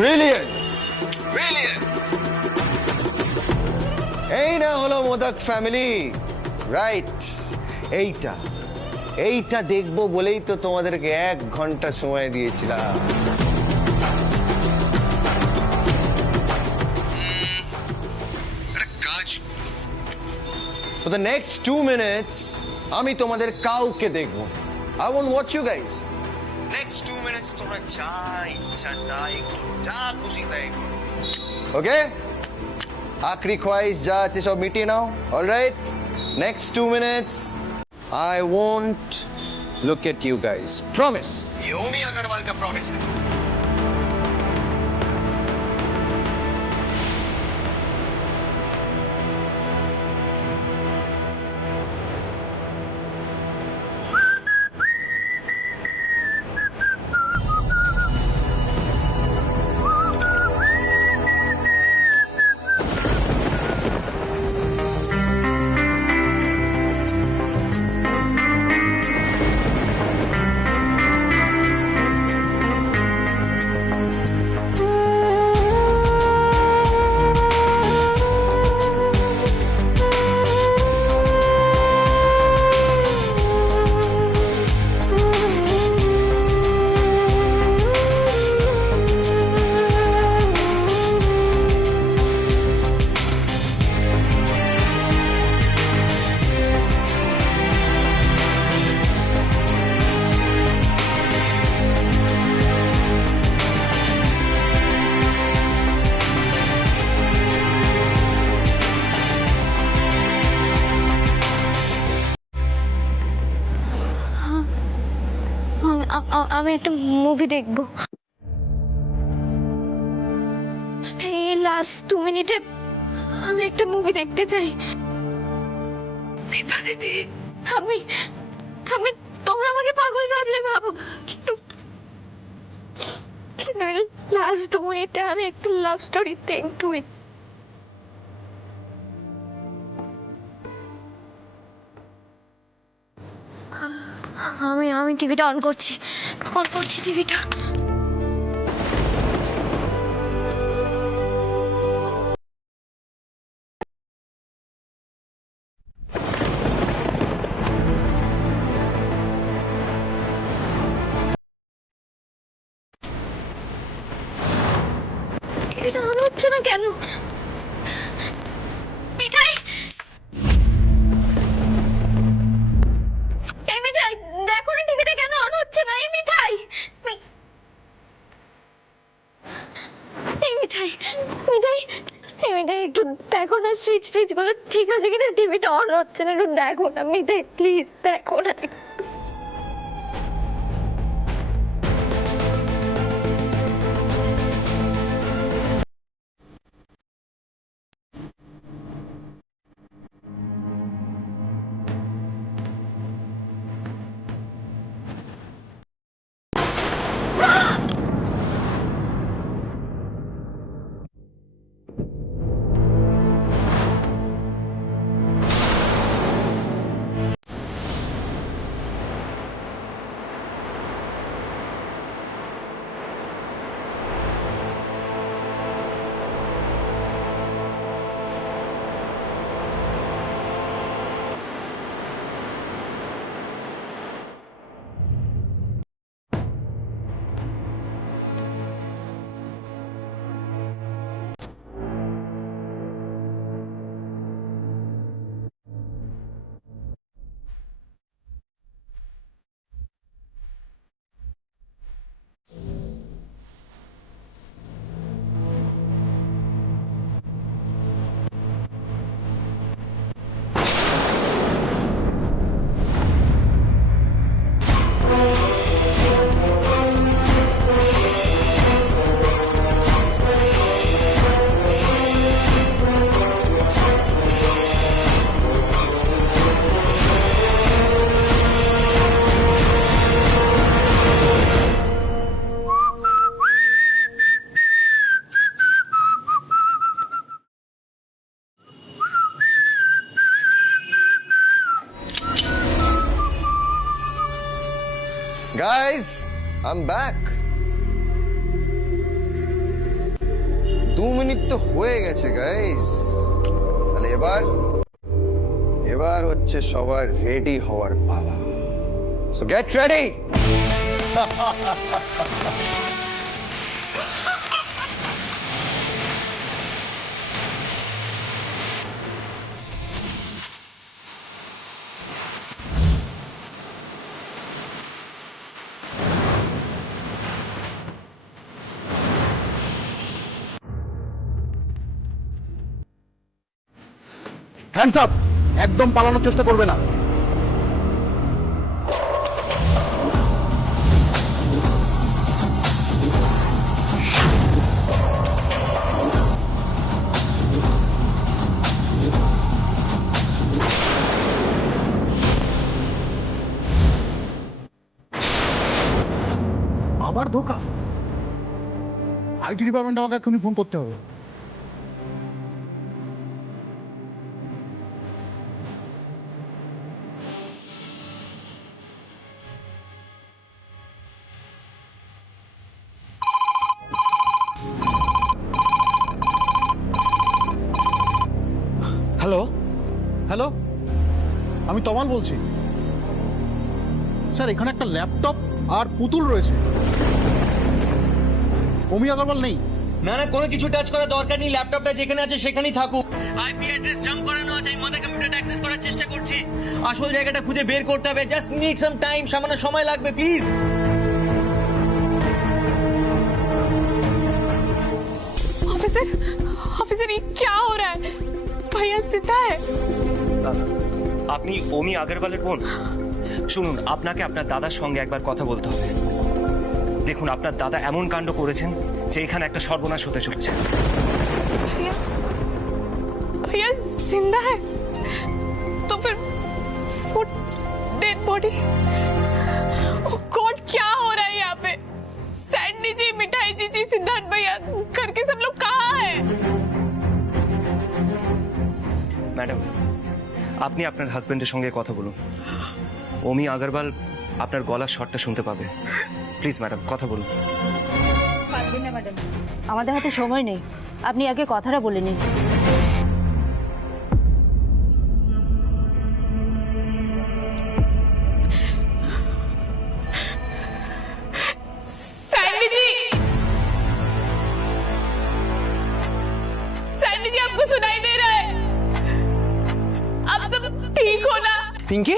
Brilliant brilliant. এই না হলো মোদক ফ্যামিলি, রাইট? এইটা দেখবো বলেই তো তোমাদেরকে 1 ঘন্টা সময় দিয়েছিলাম। For the next 2 minutes আমি তোমাদের কাউকে দেখবো। I won't watch you guys. Next 2 minutes তোমরা যা ইচ্ছা তাই করো, যা খুশি তাই করো। ওকে? আখরি খ্বাইশ যা আছে সব মিটিয়ে নাও। Alright? Next 2 minutes I won't look at you guys. Promise. ये ओमी अग्रवाल का promise है। আমি একটা মুভি দেখবো। এই লাস্ট 2 মিনিটে আমি একটা মুভি দেখতে চাই। দিদি, আমি আমি তোমরা আমাকে পাগল ভাবলে ভাবো, কিন্তু লাস্ট 2 মিনিটে আমি একটা লাভ স্টোরি দেখবই। আমি টিভিটা অন করছি টিভিটা। টিভিটা অন হচ্ছে না কেন? মিঠাই, এই মিঠাই দেখো না টিভিটা কেন অন হচ্ছে না? এই মিঠাই, এই মিঠাই মিঠাই এই মিঠাই একটু দেখো না সুইচ গুলো ঠিক আছে কিনা, টিভিটা অন হচ্ছে না, একটু দেখো না মিঠাই, প্লিজ দেখো না। Guys, I'm back. 2 মিনিট তো হয়ে গেছে গাইস। তাহলে এবার হচ্ছে সবার রেডি হওয়ার পালা। So get ready. Hands up, একদম পালানোর চেষ্টা করবে না। আবার ধোকা। আইটি ডিপার্টমেন্ট আমাকে এখনই ফোন করতে হবে। হ্যালো, হ্যালো, আমি তমাল বলছি। স্যার, এখানে একটা ল্যাপটপ আর পুতুল রয়েছে। অমি আগরওয়াল নেই। না না, কোনো কিছু টাচ করার দরকার নেই। ল্যাপটপটা যেখানে আছে সেখানেই থাকুক। আইপি অ্যাড্রেস জাম্প করানো আছে, আমি মাদার কম্পিউটারটা অ্যাক্সেস করার চেষ্টা করছি। আসল জায়গাটা খুঁজে বের করতে হবে। জাস্ট নিড সাম টাইম, সামান্য সময় লাগবে প্লিজ। ऑफिसर ऑफिसर ये क्या हो रहा है? भैया जिंदा है? আপনি অমি আগরওয়ালের বোন? শুনুন, আপনাকে আপনার দাদার সঙ্গে একবার কথা বলতে হবে। দেখুন, আপনার দাদা এমন কাণ্ড করেছেন যে এখানে একটা সর্বনাশ হতে চলেছে। भैया भैया जिंदा है तो फिर वो डेड बॉडी? ओह गॉड, क्या हो रहा है यहाँ पे? सैंडी जी, मिठाई जी, सिद्धार्थ भैया, घर के सब लोग कहाँ हैं? ম্যাডাম, আপনি আপনার হাজবেন্ডের সঙ্গে কথা বলুন। অমি আগরওয়াল আপনার গলার স্বরটা শুনতে পাবে। প্লিজ ম্যাডাম, কথা বলুন। পারবেন না ম্যাডাম, আমাদের হাতে সময় নেই, আপনি আগে কথাটা বলে নিন। सैंडी जी, सैंडी जी, आपको सुनाई दे रहा है? आप सब ठीक हो ना? पिंकी